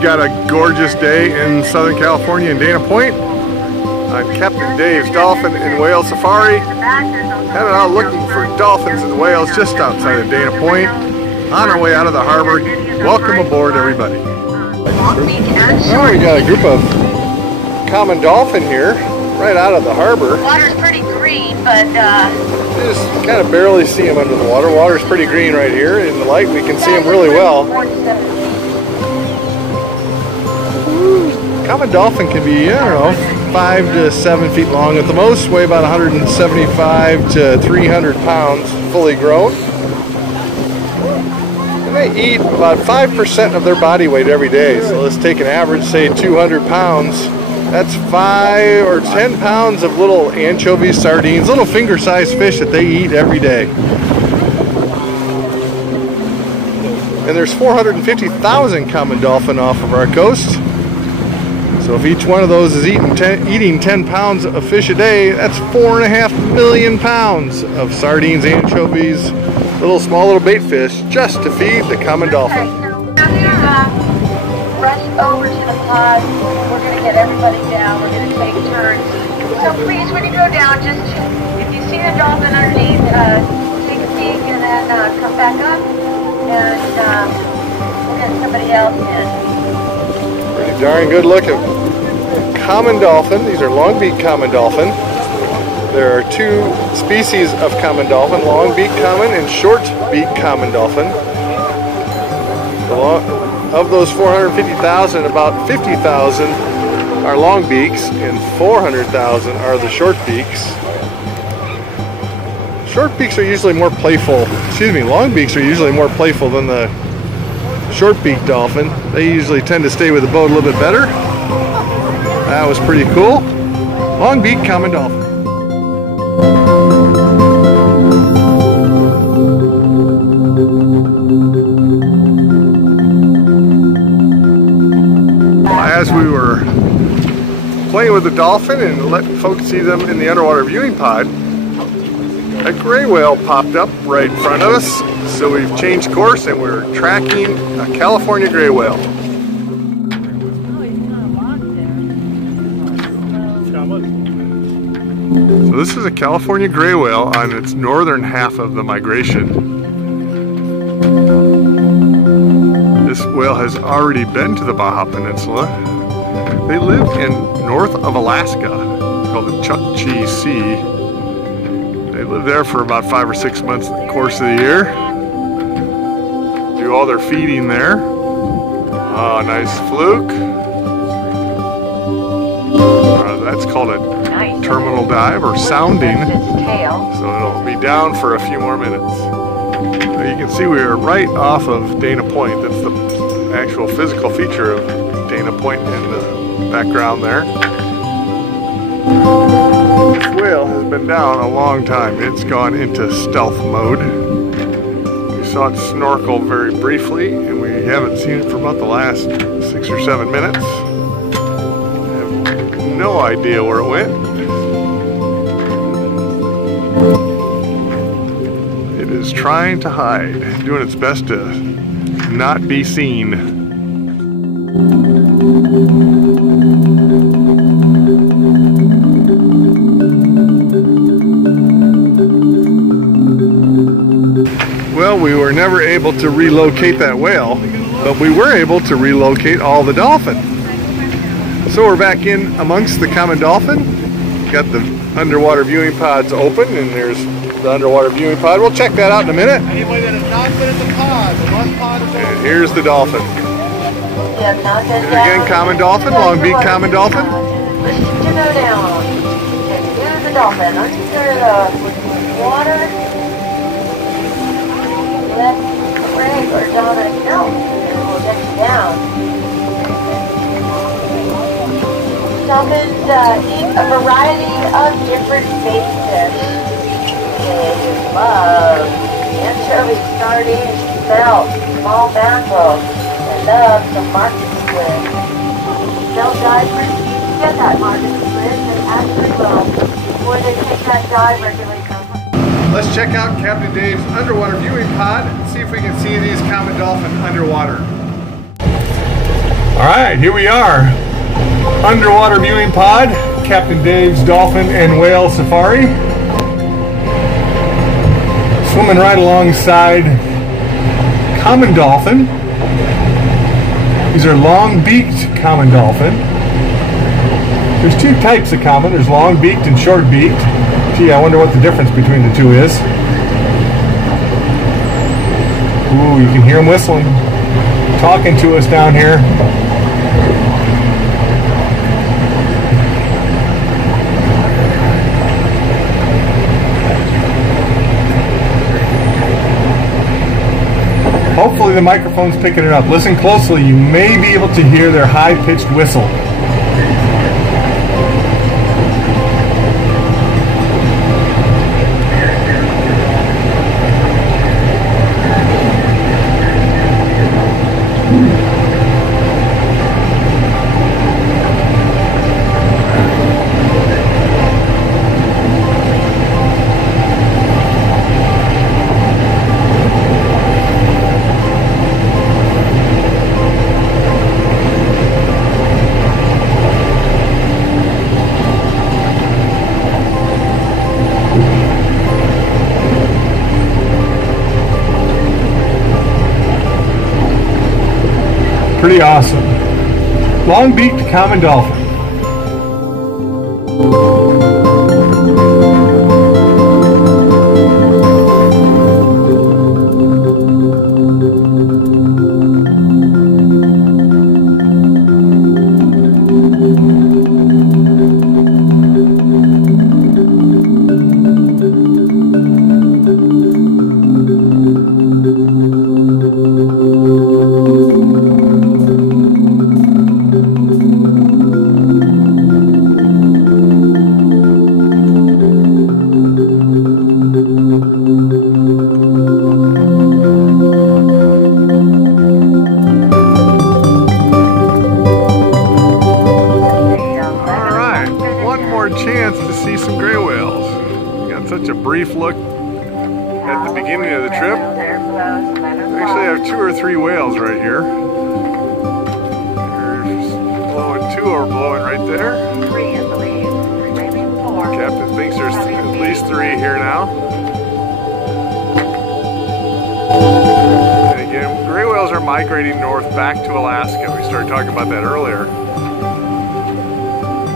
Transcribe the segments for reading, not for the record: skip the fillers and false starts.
We've got a gorgeous day in Southern California in Dana Point on Captain Dave's Dolphin and Whale Safari. Headed out looking for dolphins and whales just outside of Dana Point. On our way out of the harbor. Welcome aboard, everybody. Oh, we got a group of common dolphin here, right out of the harbor. Water's pretty green, but you just kind of barely see them under the water. Water's pretty green right here. In the light, we can see them really well. Common dolphin can be, I don't know, 5 to 7 feet long at the most, weigh about 175 to 300 pounds, fully grown. And they eat about 5% of their body weight every day. So let's take an average, say 200 pounds. That's 5 or 10 pounds of little anchovies, sardines, little finger-sized fish that they eat every day. And there's 450,000 common dolphin off of our coast. So if each one of those is eating 10 pounds of fish a day, that's 4.5 million pounds of sardines, anchovies, small little bait fish just to feed the common dolphin. Rush over to the pod. We're going to get everybody down. We're going to take turns. So please, when you go down, just if you see the dolphin underneath, take a peek and then come back up, and we'll get somebody else in. Pretty darn good looking common dolphin. These are long-beaked common dolphin. There are two species of common dolphin, long-beaked common and short-beaked common dolphin. Of those 450,000, about 50,000 are long beaks and 400,000 are the short beaks. Short beaks are usually more playful, long beaks are usually more playful than the short beaked dolphin. They usually tend to stay with the boat a little bit better. That was pretty cool. Long beaked common dolphin. As we were playing with the dolphin and letting folks see them in the underwater viewing pod, a gray whale popped up right in front of us. So we've changed course and we're tracking a California gray whale. So this is a California gray whale on its northern half of the migration. This whale has already been to the Baja Peninsula. They live in north of Alaska, called the Chukchi Sea. They live there for about 5 or 6 months in the course of the year. Do all their feeding there. Oh, nice fluke. That's called a terminal dive or sounding. So it'll be down for a few more minutes. You can see we are right off of Dana Point. That's the actual physical feature of Dana Point in the background there. This whale has been down a long time. It's gone into stealth mode. We saw it snorkel very briefly, and we haven't seen it for about the last 6 or 7 minutes. I have no idea where it went. Is trying to hide, doing its best to not be seen. Well, we were never able to relocate that whale, but we were able to relocate all the dolphin. So we're back in amongst the common dolphin. Got the underwater viewing pods open, and there's the underwater viewing pod. We'll check that out in a minute. Anybody that has not been in the pod, the left pod is open. And here's the dolphin. And again, common dolphin, long-beaked common dolphin. Push to go down. And here's the dolphin under the water. Let Craig or Dominic know, and we'll get you down. Dolphins eat a variety of different bait fish. They love anchovy, sardines, belt, small mackerel. They love the market squid. They'll dive for you to get that market squid. They actually will before they take that dive regularly. Let's check out Captain Dave's underwater viewing pod and see if we can see these common dolphin underwater. Alright, here we are. Underwater viewing pod, Captain Dave's Dolphin and Whale Safari. Swimming right alongside common dolphin. These are long-beaked common dolphin. There's two types of common. There's long-beaked and short-beaked. Gee, I wonder what the difference between the two is. Ooh, you can hear them whistling, talking to us down here. Hopefully the microphone's picking it up. Listen closely. You may be able to hear their high-pitched whistle. Pretty awesome. Long-beaked common dolphin. Such a brief look at the beginning of the trip. We actually have 2 or 3 whales right here. There's blowing 2 are blowing right there. Captain thinks there's at least 3 here now. And again, gray whales are migrating north back to Alaska. We started talking about that earlier.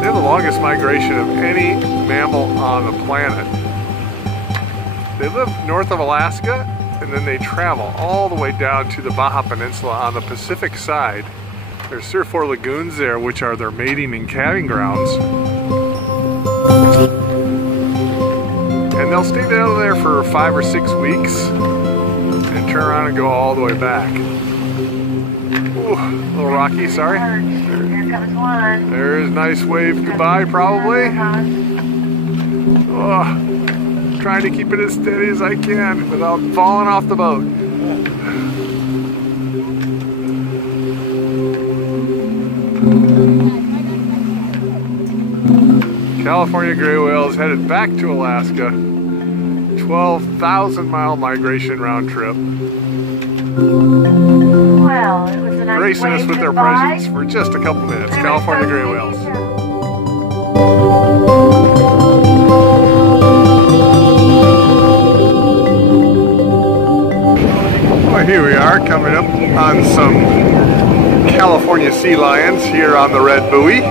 They have the longest migration of any mammal on the planet. They live north of Alaska, and then they travel all the way down to the Baja Peninsula on the Pacific side. There's 3 or 4 lagoons there, which are their mating and calving grounds. And they'll stay down there for 5 or 6 weeks, and turn around and go all the way back. Ooh, a little rocky, sorry. Here comes one. There's a nice wave goodbye, probably. Oh. Trying to keep it as steady as I can without falling off the boat. California gray whale is headed back to Alaska. 12,000-mile migration round trip. Well, it was a nice gracing us with their presence for just a couple minutes. California gray whales. Well, here we are coming up on some California sea lions here on the red buoy.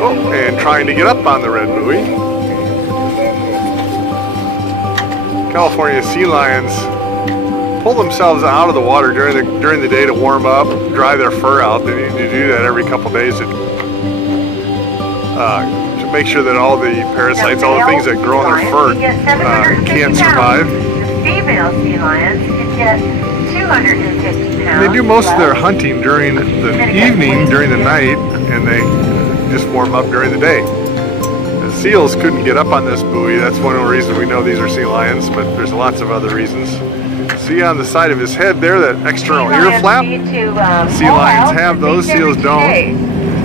Oh, and trying to get up on the red buoy. California sea lions pull themselves out of the water during the day to warm up, dry their fur out. They need to do that every couple days to make sure that all the parasites, all the things that grow on their fur can't survive. Female sea lions can get 250 pounds. They do most of their hunting during the evening, during the night, and they just warm up during the day. The seals couldn't get up on this buoy. That's one of the reasons we know these are sea lions, but there's lots of other reasons. See on the side of his head there, that external ear flap? Sea lions have those, seals don't.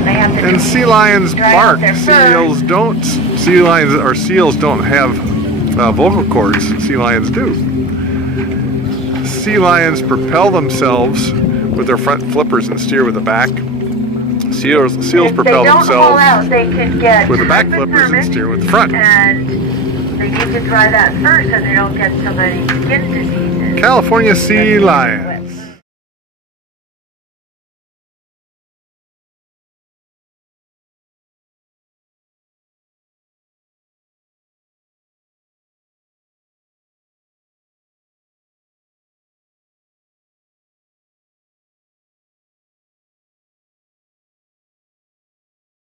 And sea lions bark. Seals don't. Seals don't have vocal cords. Sea lions do. Sea lions propel themselves with their front flippers and steer with the back. Seals propel themselves they could get with the back flippers and steer with the front. And they need to try that first so they don't get so many skin diseases. California sea lion.